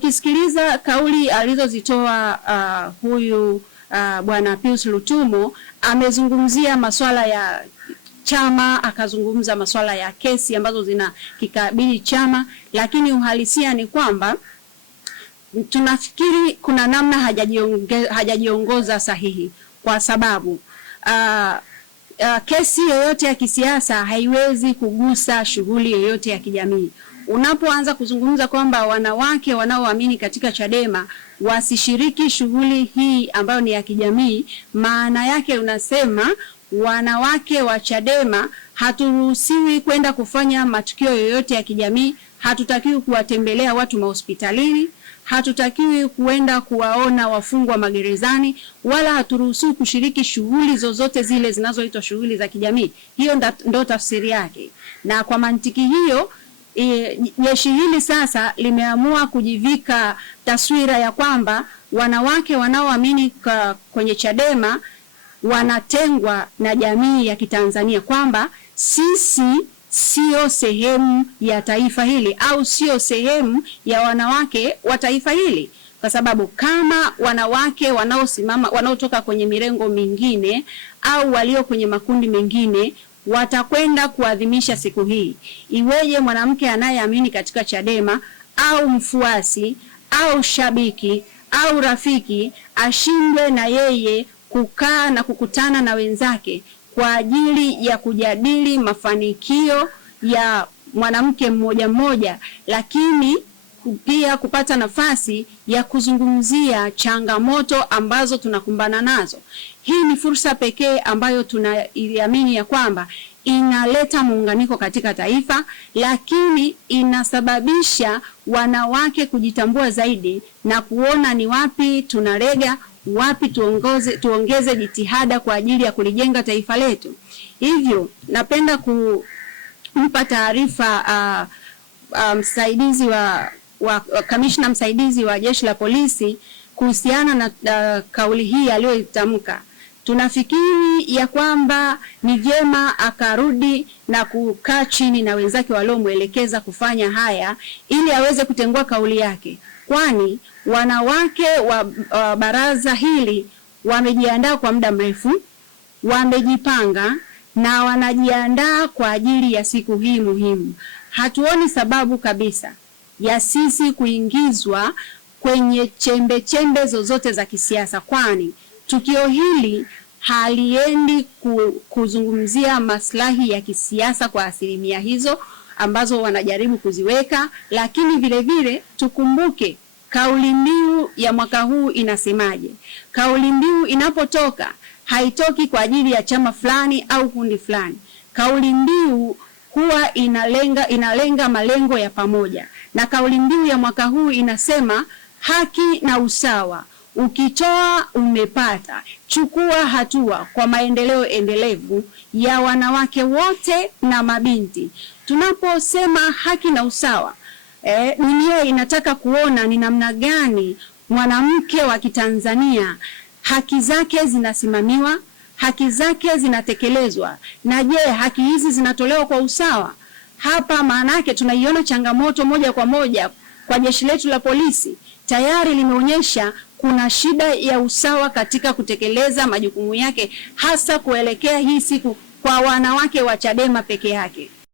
Tukisikiliza kauli alizozitoa huyu Bwana Pius Lutumo, amezungumzia masuala ya chama, akazungumza masuala ya kesi ambazo zinakikabili chama, lakini uhalisia ni kwamba tunafikiri kuna namna hajajiongoza sahihi, kwa sababu kesi yoyote ya kisiasa haiwezi kugusa shughuli yoyote ya kijamii. Unapoanza kuzungumza kwamba wanawake wanaoamini katika Chadema wasishiriki shughuli hii ambayo ni ya kijamii, maana yake unasema wanawake wa Chadema haturuhusiwi kwenda kufanya matukio yoyote ya kijamii, hatutakiwi kuwatembelea watu mahospitalini, hatutakiwi kuenda kuwaona wafungwa magerezani, wala haturuhusiwi kushiriki shughuli zozote zile zinazoitwa shughuli za kijamii. Hiyo ndo tafsiri yake. Na kwa mantiki hiyo, jeshi hili sasa limeamua kujivika taswira ya kwamba wanawake wanaoamini kwenye Chadema wanatengwa na jamii ya Kitanzania, kwamba sisi sio sehemu ya taifa hili au sio sehemu ya wanawake wa taifa hili, kwa sababu kama wanawake wanaotoka kwenye mirengo mingine au walio kwenye makundi mengine watakwenda kuadhimisha siku hii, iweje mwanamke anayeamini katika Chadema au mfuasi au shabiki au rafiki ashindwe na yeye kukaa na kukutana na wenzake kwa ajili ya kujadili mafanikio ya mwanamke mmoja mmoja, lakini pia kupata nafasi ya kuzungumzia changamoto ambazo tunakumbana nazo. Hii ni fursa pekee ambayo tunaiamini ya kwamba inaleta muunganiko katika taifa, lakini inasababisha wanawake kujitambua zaidi na kuona ni wapi tunalega, wapi tuongeze jitihada kwa ajili ya kulijenga taifa letu. Hivyo napenda kumpa taarifa msaidizi wa kamishna msaidizi wa Jeshi la Polisi kuhusiana na kauli hii aliyoitamka. Tunafikiri ya kwamba ni vyema akarudi na kukaa chini na wenzake waliomuelekeza kufanya haya ili aweze kutengua kauli yake, kwani wanawake wa baraza hili wamejiandaa kwa muda mrefu, wamejipanga na wanajiandaa kwa ajili ya siku hii muhimu. Hatuoni sababu kabisa ya sisi kuingizwa kwenye chembe zozote za kisiasa, kwani tukio hili haliendi kuzungumzia maslahi ya kisiasa kwa asilimia hizo ambazo wanajaribu kuziweka. Lakini vile vile tukumbuke kauli mbiu ya mwaka huu inasemaje. Kauli mbiu inapotoka haitoki kwa ajili ya chama fulani au kundi fulani. Kauli mbiu huwa inalenga malengo ya pamoja, na kauli mbiu ya mwaka huu inasema haki na usawa. Ukitoa umepata, chukua hatua kwa maendeleo endelevu ya wanawake wote na mabinti. Tunaposema haki na usawa, dunia inataka kuona ni namna gani mwanamke wa Kitanzania haki zake zinasimamiwa, haki zake zinatekelezwa, na je, haki hizi zinatolewa kwa usawa? Hapa maana yake tunaiona changamoto moja kwa moja kwa jeshi letu la polisi. Tayari limeonyesha kuna shida ya usawa katika kutekeleza majukumu yake, hasa kuelekea hii siku kwa wanawake wa Chadema peke yake.